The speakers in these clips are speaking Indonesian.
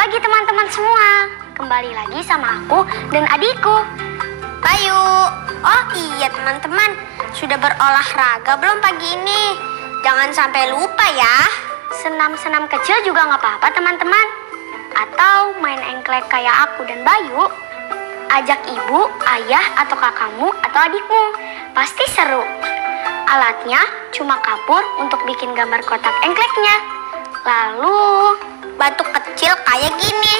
pagi teman-teman semua. Kembali lagi sama aku dan adikku, Bayu. Oh iya teman-teman, sudah berolahraga belum pagi ini? Jangan sampai lupa ya. Senam-senam kecil juga nggak apa-apa teman-teman. Atau main engklek kayak aku dan Bayu. Ajak ibu, ayah, atau kakakmu atau adikmu. Pasti seru. Alatnya cuma kapur untuk bikin gambar kotak engkleknya. Lalu Batu kecil kayak gini.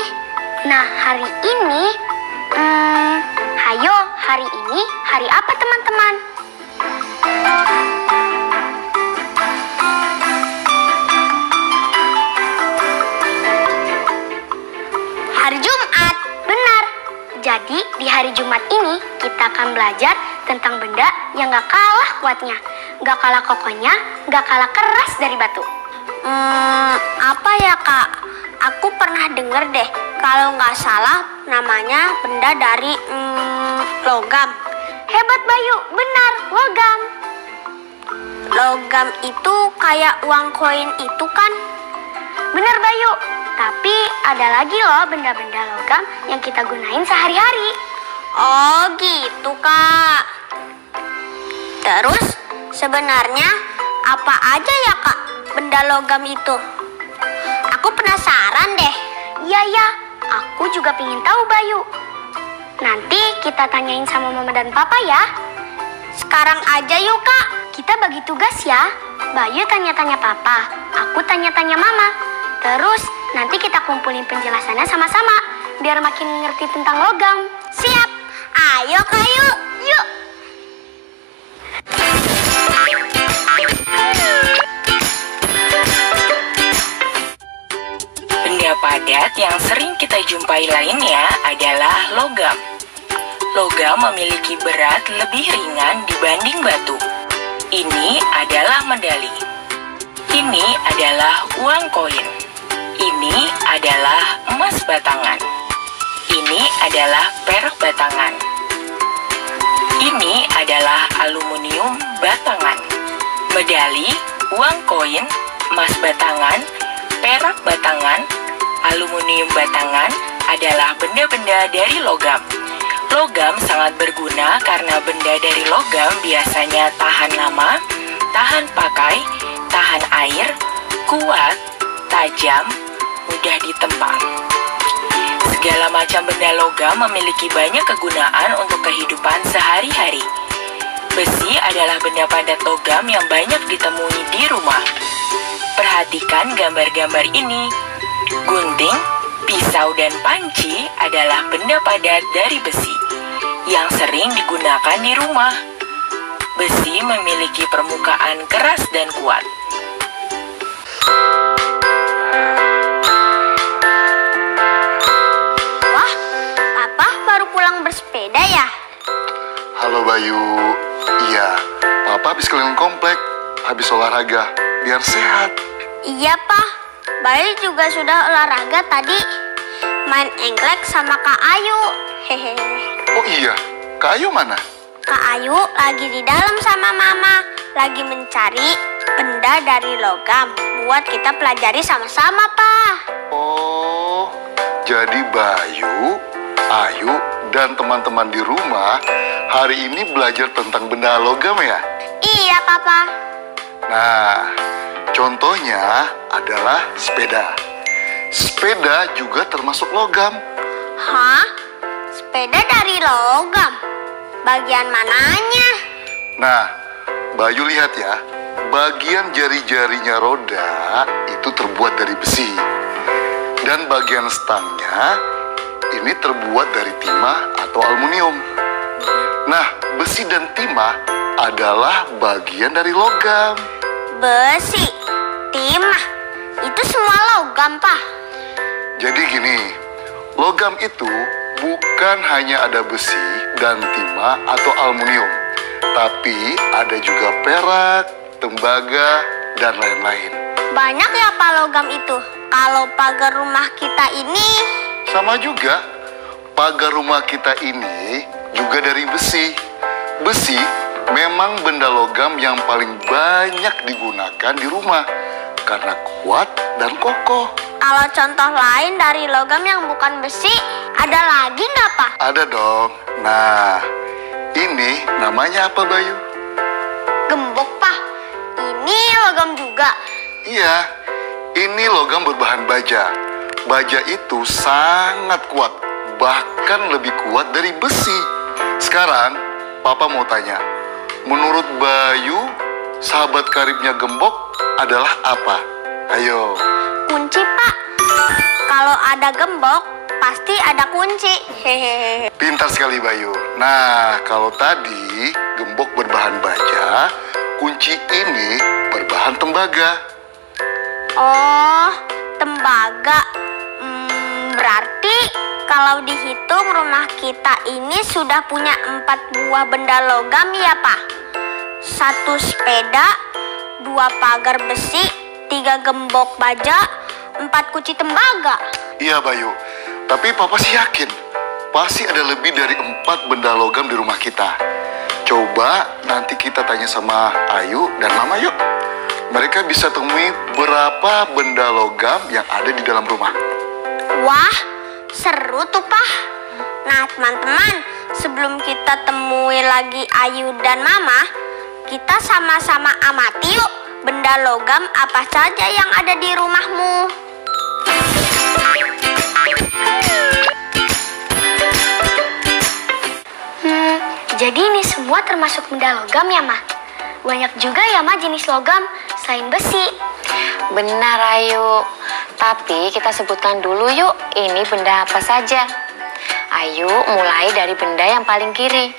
nah, hari ini, hayo, hari ini hari apa teman-teman? Hari Jumat. Benar. Jadi di hari Jumat ini kita akan belajar tentang benda yang gak kalah kuatnya, gak kalah kokohnya, gak kalah keras dari batu. Apa ya kak? Aku pernah denger deh, kalau nggak salah namanya benda dari logam. Hebat Bayu, benar, logam. Logam itu kayak uang koin itu kan? Benar Bayu, tapi ada lagi loh benda-benda logam yang kita gunain sehari-hari. Oh gitu kak. Terus sebenarnya apa aja ya kak benda logam itu? Aku penasaran deh. Iya, aku juga pingin tahu Bayu. Nanti kita tanyain sama mama dan papa ya. Sekarang aja yuk kak. Kita bagi tugas ya. Bayu tanya-tanya papa, aku tanya-tanya mama. Terus nanti kita kumpulin penjelasannya sama-sama biar makin ngerti tentang logam. Siap. Ayo kak yuk. Yuk. Benda padat yang sering kita jumpai lainnya adalah logam. Logam memiliki berat lebih ringan dibanding batu. Ini adalah medali. Ini adalah uang koin. Ini adalah emas batangan. Ini adalah perak batangan. Ini adalah aluminium batangan. Medali, uang koin, emas batangan, perak batangan, aluminium batangan adalah benda-benda dari logam. Logam sangat berguna karena benda dari logam biasanya tahan lama, tahan pakai, tahan air, kuat, tajam, mudah ditempa. Segala macam benda logam memiliki banyak kegunaan untuk kehidupan sehari-hari. Besi adalah benda padat logam yang banyak ditemui di rumah. Perhatikan gambar-gambar ini. Gunting, pisau, dan panci adalah benda padat dari besi yang sering digunakan di rumah. Besi memiliki permukaan keras dan kuat. Wah, papa baru pulang bersepeda ya? Halo Bayu. Iya, papa habis keliling komplek, habis olahraga, biar sehat. Iya pak, Bayu juga sudah olahraga tadi. Main engklek sama Kak Ayu. Hehehe. Oh iya, Kak Ayu mana? Kak Ayu lagi di dalam sama mama. Lagi mencari benda dari logam buat kita pelajari sama-sama pak. Oh, jadi Bayu, Ayu, dan teman-teman di rumah hari ini belajar tentang benda logam ya? Iya papa. Nah, contohnya adalah sepeda. Sepeda juga termasuk logam. Hah? Sepeda dari logam? Bagian mananya? Nah, Bayu lihat ya, bagian jari-jarinya roda itu terbuat dari besi. Dan bagian stangnya ini terbuat dari timah atau aluminium. Nah, besi dan timah adalah bagian dari logam. Besi, timah, itu semua logam pak. Jadi gini, logam itu bukan hanya ada besi dan timah atau aluminium, tapi ada juga perak, tembaga, dan lain-lain. Banyak ya pak logam itu. Kalau pagar rumah kita ini, Sama juga, pagar rumah kita ini juga dari besi. Besi memang benda logam yang paling banyak digunakan di rumah karena kuat dan kokoh. Kalau contoh lain dari logam yang bukan besi, ada lagi nggak, Pak? Ada dong. Nah, ini namanya apa, Bayu? Gembok, Pak. Ini logam juga. Iya, ini logam berbahan baja. Baja itu sangat kuat, bahkan lebih kuat dari besi. Sekarang, Papa mau tanya, menurut Bayu, sahabat karibnya gembok adalah apa? Ayo. Kunci, Pak. Kalau ada gembok, pasti ada kunci. Hehehe. Pintar sekali Bayu. Nah, kalau tadi gembok berbahan baja, kunci ini berbahan tembaga. Oh, tembaga. Berarti kalau dihitung rumah kita ini sudah punya 4 buah benda logam ya, Pak? 1 sepeda, 2 pagar besi, 3 gembok baja, 4 kunci tembaga. Iya Bayu, tapi Papa sih yakin pasti ada lebih dari 4 benda logam di rumah kita. Coba nanti kita tanya sama Ayu dan Mama yuk. Mereka bisa temui berapa benda logam yang ada di dalam rumah. Wah, seru tuh, Pak. Nah, teman-teman, sebelum kita temui lagi Ayu dan Mama, kita sama-sama amati yuk benda logam apa saja yang ada di rumahmu. Jadi ini semua termasuk benda logam ya, Ma? Banyak juga ya, Ma, jenis logam selain besi. Benar, Ayu. Tapi kita sebutkan dulu yuk, ini benda apa saja. Ayu, mulai dari benda yang paling kiri.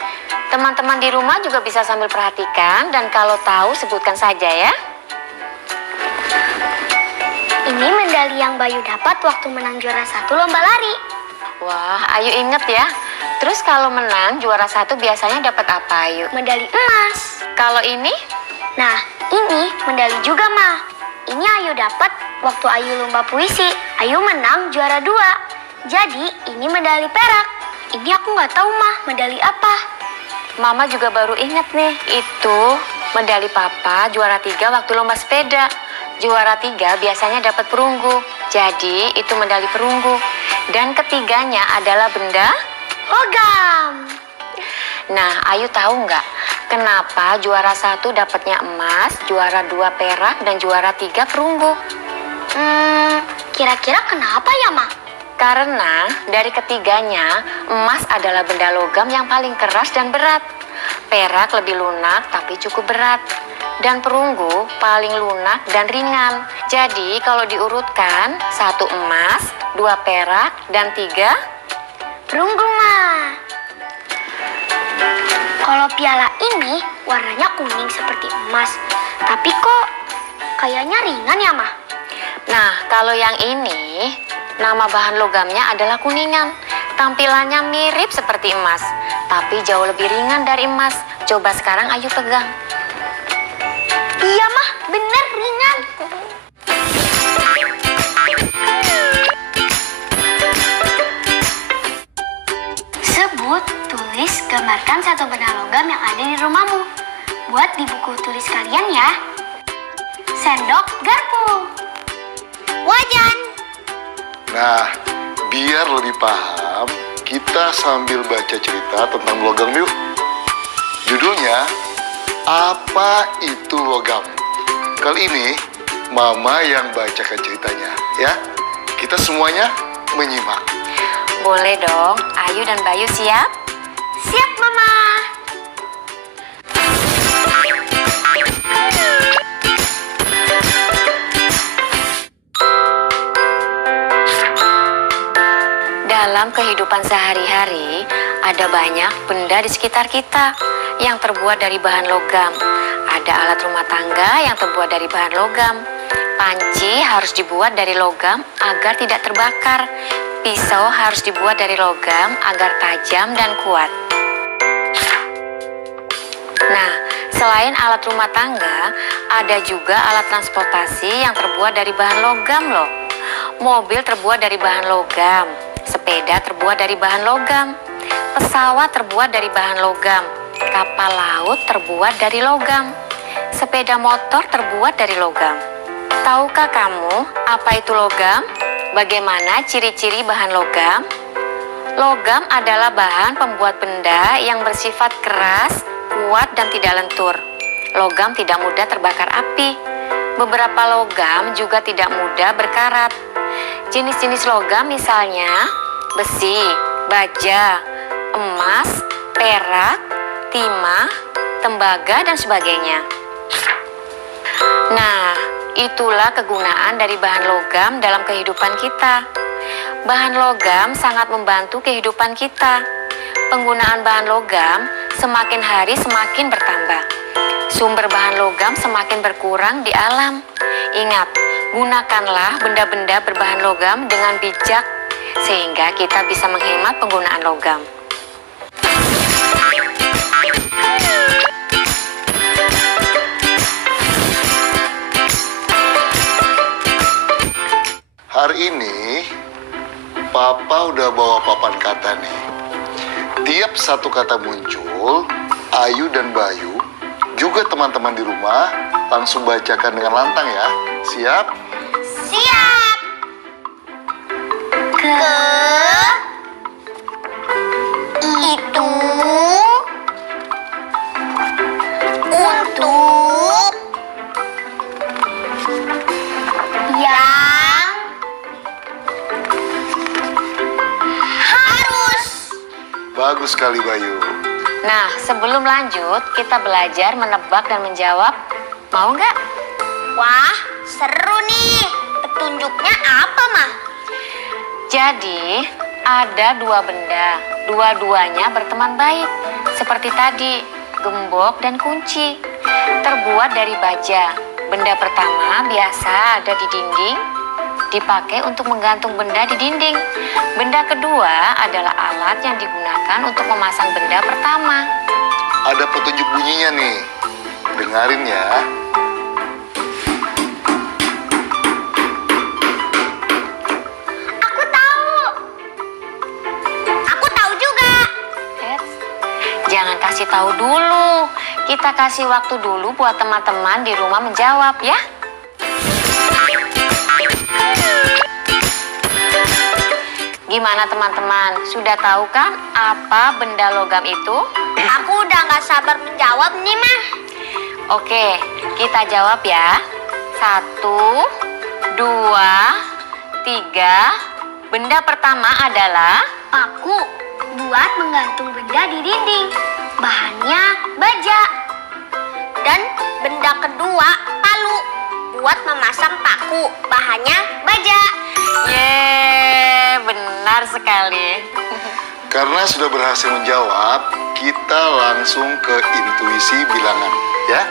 Teman-teman di rumah juga bisa sambil perhatikan dan kalau tahu sebutkan saja ya. Ini medali yang Bayu dapat waktu menang juara 1 lomba lari. Wah, Ayu inget ya. Terus kalau menang juara 1 biasanya dapat apa, Ayu? Medali emas. Kalau ini? Nah, ini medali juga, Ma. Ini Ayu dapat waktu Ayu lomba puisi. Ayu menang juara 2. Jadi, ini medali perak. Ini aku nggak tahu, Ma, medali apa. Mama juga baru ingat nih, itu medali Papa juara 3 waktu lomba sepeda. Juara 3 biasanya dapat perunggu. Jadi, itu medali perunggu. Dan ketiganya adalah benda logam. Nah, Ayu tahu nggak kenapa juara 1 dapatnya emas, juara 2 perak, dan juara 3 perunggu? Kira-kira kenapa ya, Ma? Karena dari ketiganya, emas adalah benda logam yang paling keras dan berat. Perak lebih lunak tapi cukup berat. Dan perunggu paling lunak dan ringan. Jadi kalau diurutkan, 1 emas, 2 perak, dan 3 perunggu, Ma. Kalau piala ini warnanya kuning seperti emas. Tapi kok kayaknya ringan ya, Ma? Nah, kalau yang ini, nama bahan logamnya adalah kuningan. Tampilannya mirip seperti emas, tapi jauh lebih ringan dari emas. Coba sekarang Ayu pegang. Iya, Ma, bener ringan. Sebut, tulis, gambarkan satu benda logam yang ada di rumahmu. Buat di buku tulis kalian ya. Sendok, garpu. Wajan. Nah, biar lebih paham, kita sambil baca cerita tentang logam yuk. Judulnya, Apa Itu Logam? Kali ini, Mama yang bacakan ceritanya, ya. Kita semuanya menyimak. Boleh dong, Ayu dan Bayu siap? Siap, Mama. Dalam kehidupan sehari-hari, ada banyak benda di sekitar kita yang terbuat dari bahan logam. Ada alat rumah tangga yang terbuat dari bahan logam. Panci harus dibuat dari logam agar tidak terbakar. Pisau harus dibuat dari logam agar tajam dan kuat. Nah, selain alat rumah tangga, ada juga alat transportasi yang terbuat dari bahan logam loh. Mobil terbuat dari bahan logam. Sepeda terbuat dari bahan logam. Pesawat terbuat dari bahan logam. Kapal laut terbuat dari logam. Sepeda motor terbuat dari logam. Tahukah kamu apa itu logam? Bagaimana ciri-ciri bahan logam? Logam adalah bahan pembuat benda yang bersifat keras, kuat, dan tidak lentur. Logam tidak mudah terbakar api. Beberapa logam juga tidak mudah berkarat. Jenis-jenis logam misalnya besi, baja, emas, perak, timah, tembaga, dan sebagainya. Nah, itulah kegunaan dari bahan logam dalam kehidupan kita. Bahan logam sangat membantu kehidupan kita. Penggunaan bahan logam semakin hari semakin bertambah. Sumber bahan logam semakin berkurang di alam. Ingat, gunakanlah benda-benda berbahan logam dengan bijak sehingga kita bisa menghemat penggunaan logam. Hari ini, Papa udah bawa papan kata nih. Tiap satu kata muncul, Ayu dan Bayu, juga teman-teman di rumah, langsung bacakan dengan lantang ya. Siap? Siap. Itu, untuk, yang, harus. Bagus sekali Bayu. Nah, sebelum lanjut, kita belajar menebak dan menjawab. Mau nggak? Wah, seru nih. Petunjuknya apa, Mah? Jadi, ada dua benda. Dua-duanya berteman baik. Seperti tadi, gembok dan kunci. Terbuat dari baja. Benda pertama biasa ada di dinding, dipakai untuk menggantung benda di dinding. Benda kedua adalah alat yang digunakan untuk memasang benda pertama. Ada petunjuk bunyinya nih. Dengarin ya. Aku tahu. Aku tahu juga. Eits, jangan kasih tahu dulu. Kita kasih waktu dulu buat teman-teman di rumah menjawab ya. Gimana teman-teman? Sudah tahu kan apa benda logam itu? Aku udah nggak sabar menjawab nih, Mah. Oke, kita jawab ya. 1, 2, 3. Benda pertama adalah Paku buat menggantung benda di dinding. Bahannya baja. Dan benda kedua, palu. Buat memasang paku. Bahannya baja. Yeay, benar sekali. Karena sudah berhasil menjawab, kita langsung ke intuisi bilangan ya.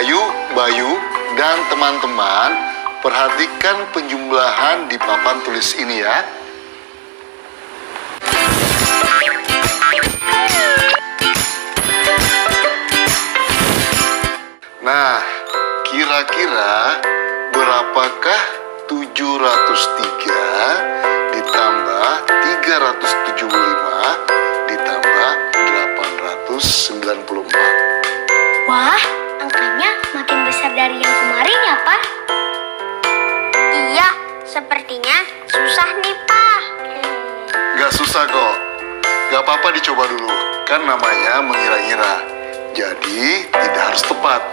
Ayu, Bayu, dan teman-teman perhatikan penjumlahan di papan tulis ini ya. Nah, kira-kira berapakah 703 ditambah 375 ditambah 894? Wah, angkanya makin besar dari yang kemarin ya, Pak? Iya, sepertinya susah nih, Pak. Gak susah kok. Gak apa-apa dicoba dulu. Kan namanya mengira-ngira. Jadi tidak harus tepat.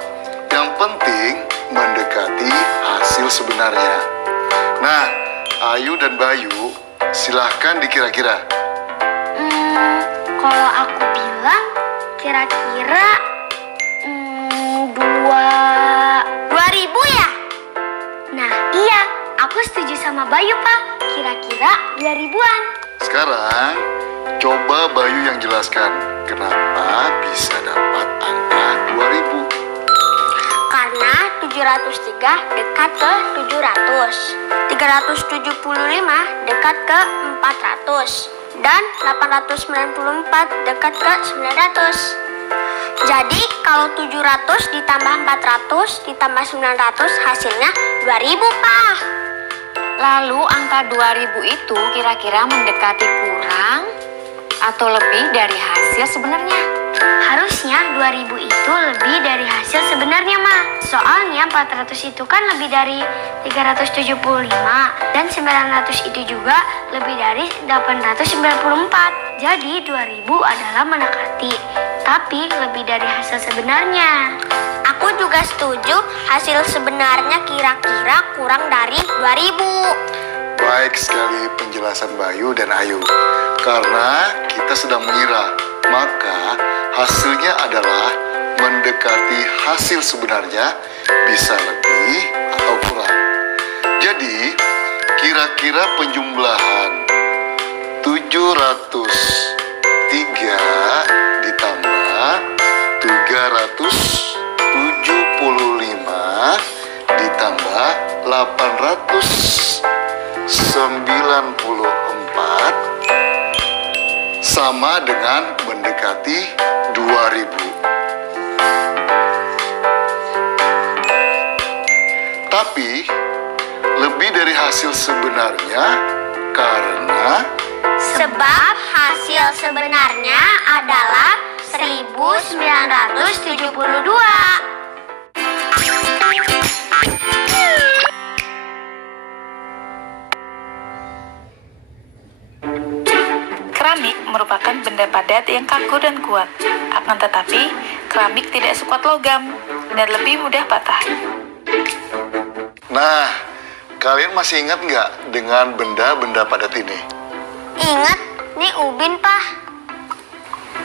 Yang penting mendekati hasil sebenarnya. Nah, Ayu dan Bayu, silahkan dikira-kira. Kalau aku bilang kira-kira 2000 ya? Nah, iya, aku setuju sama Bayu, Pak. Kira-kira 2000-an. Sekarang, coba Bayu yang jelaskan kenapa bisa dapat angka 2000. Karena 703 dekat ke 700. 375 dekat ke 400. Dan 894 dekat ke 900. Jadi kalau 700 ditambah 400 ditambah 900 hasilnya 2000, Pak. Lalu angka 2000 itu kira-kira mendekati kurang atau lebih dari hasil sebenarnya? Harusnya 2000 itu lebih dari hasil sebenarnya, Ma. Soalnya 400 itu kan lebih dari 375 dan 900 itu juga lebih dari 894. Jadi 2000 adalah mendekati, tapi lebih dari hasil sebenarnya. Aku juga setuju, hasil sebenarnya kira-kira kurang dari 2000. Baik sekali penjelasan Bayu dan Ayu. Karena kita sedang mengira, maka hasilnya adalah mendekati hasil sebenarnya, bisa lebih atau kurang. Jadi, kira-kira penjumlahan 703 ditambah 375 ditambah 894 sama dengan mendekati 2000. Tapi lebih dari hasil sebenarnya karena Sebab hasil sebenarnya adalah 1972. Keramik merupakan benda padat yang kaku dan kuat. Akan tetapi, keramik tidak sekuat logam dan lebih mudah patah. Nah, kalian masih ingat nggak dengan benda-benda padat ini? Ingat, nih ubin, Pak.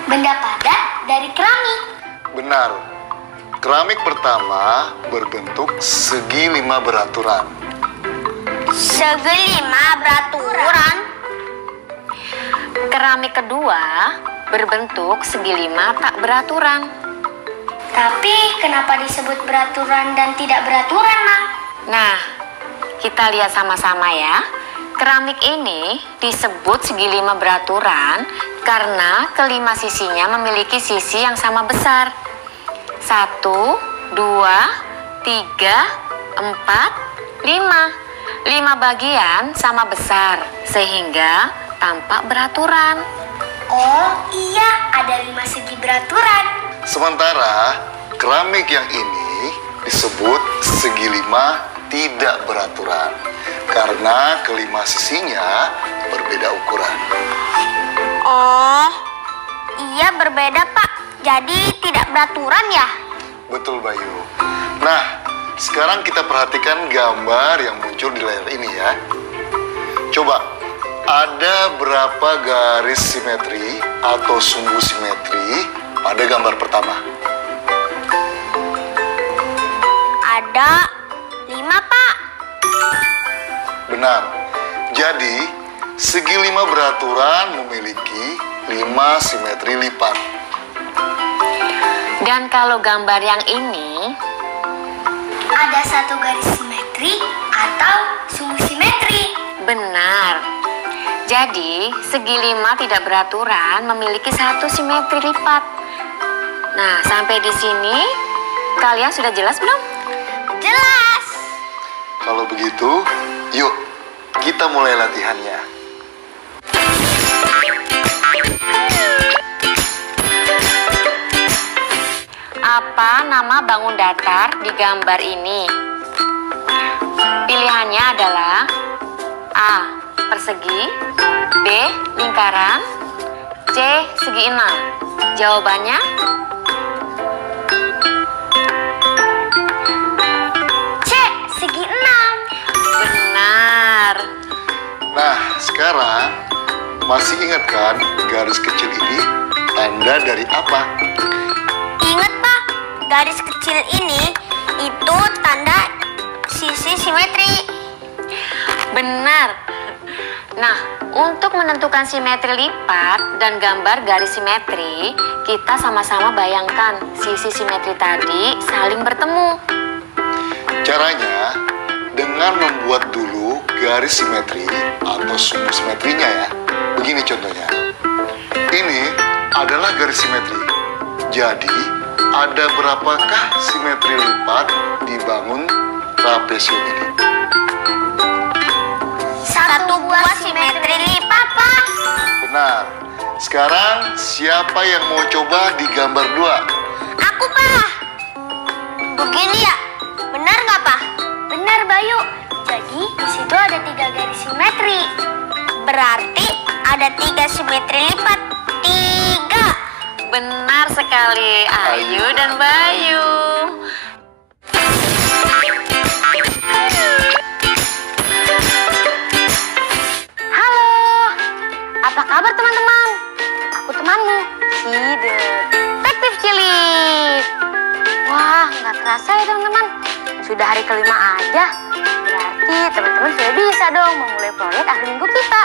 Benda padat dari keramik. Benar. Keramik pertama berbentuk segi 5 beraturan. Segi 5 beraturan. Keramik kedua berbentuk segi 5 tak beraturan. Tapi kenapa disebut beraturan dan tidak beraturan, Ma? Nah, kita lihat sama-sama ya. Keramik ini disebut segi 5 beraturan karena kelima sisinya memiliki sisi yang sama besar. 1, 2, 3, 4, 5. 5 bagian sama besar sehingga tampak beraturan. Oh iya, ada 5 segi beraturan. Sementara keramik yang ini disebut segi 5 tidak beraturan karena kelima sisinya berbeda ukuran. Oh, iya berbeda, Pak. Jadi tidak beraturan ya? Betul, Bayu. Nah, sekarang kita perhatikan gambar yang muncul di layar ini ya. Coba, ada berapa garis simetri atau sumbu simetri pada gambar pertama? Ada 5, Pak. Benar. Jadi, segi 5 beraturan memiliki 5 simetri lipat. Dan kalau gambar yang ini, Ada 1 garis simetri atau sumbu simetri. benar. Jadi, segi 5 tidak beraturan memiliki 1 simetri lipat. Nah, sampai di sini kalian sudah jelas belum? Jelas. Kalau begitu, yuk kita mulai latihannya. Apa nama bangun datar di gambar ini? Pilihannya adalah A. Persegi, B. Lingkaran, C. Segi 6. Jawabannya C, segi 6. benar. Nah, sekarang masih ingat kan garis kecil ini tanda dari apa? Ingat, Pak. Garis kecil ini itu tanda sisi simetri. Benar. Nah, untuk menentukan simetri lipat dan gambar garis simetri, kita sama-sama bayangkan sisi simetri tadi saling bertemu. Caranya dengan membuat dulu garis simetri atau sumbu simetrinya ya. Begini contohnya. Ini adalah garis simetri. Jadi, ada berapakah simetri lipat dibangun trapesium ini? 1 buah simetri lipat, Pak. Benar. Sekarang siapa yang mau coba di gambar 2? Aku, Pak. Begini ya? Benar nggak, Pak? Benar, Bayu. Jadi, di situ ada 3 garis simetri. Berarti ada 3 simetri lipat. 3. Benar sekali, Ayu dan Bayu. Halo, apa kabar teman-teman? Aku temanmu, si Detektif Cilik. Wah, nggak terasa ya teman-teman. Sudah hari kelima aja. Berarti teman-teman sudah bisa dong memulai proyek akhir minggu kita.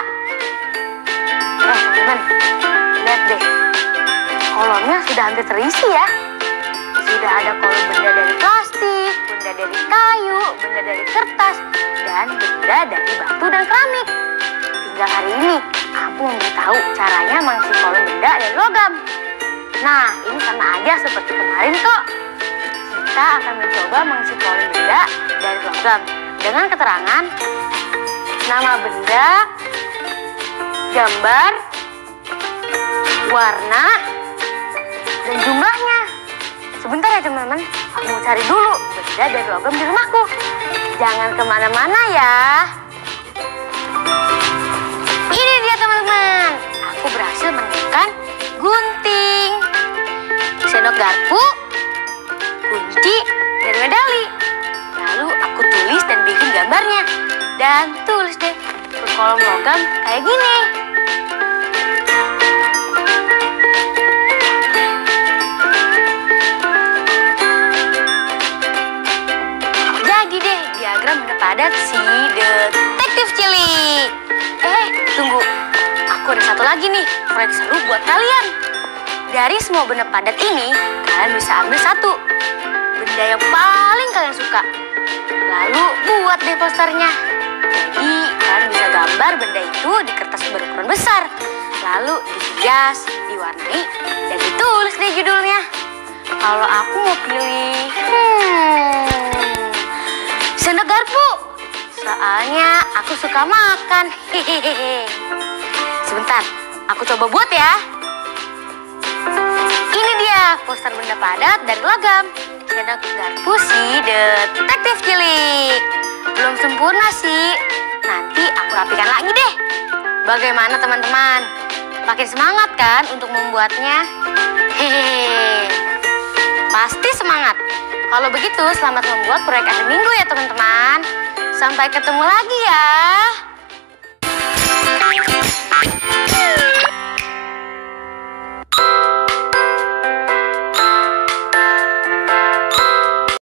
Teman-teman, lihat deh. Kolomnya sudah hampir terisi ya. Sudah ada kolom benda dari plastik, benda dari kayu, benda dari kertas, dan benda dari batu dan keramik. Tinggal hari ini, aku memberitahu caranya mengisi kolom benda dari logam. Nah, ini sama aja seperti kemarin kok. Kita akan mencoba mengisi kolom benda dari logam dengan keterangan nama benda, gambar, warna, dan jumlahnya. Sebentar ya teman-teman, aku mau cari dulu benda dari logam di rumahku. Jangan kemana-mana ya. Ini dia teman-teman. Aku berhasil menemukan gunting, sendok garpu, kunci, dan medali. Lalu aku tulis dan bikin gambarnya. Dan tulis deh ke kolom logam kayak gini. Jadi deh diagram benda padat si Detektif Cilik. Tunggu. Aku ada satu lagi nih, proyek seru buat kalian. Dari semua benda padat ini, kalian bisa ambil satu benda yang paling kalian suka. Lalu buat deh posternya. Jadi kalian bisa gambar benda itu di kertas berukuran besar. Lalu dihias, diwarnai, dan ditulis deh judulnya. Kalau aku mau pilih sendok garpu. Soalnya aku suka makan. Hehehe. Sebentar, aku coba buat ya. Ini dia poster benda padat dari logam. Sendok garpu si Detektif Cilik. Belum sempurna sih. Nanti aku rapikan lagi deh. Bagaimana teman-teman? Makin semangat kan untuk membuatnya? Hehehe. Pasti semangat. Kalau begitu, selamat membuat proyek akhir minggu ya teman-teman. Sampai ketemu lagi ya.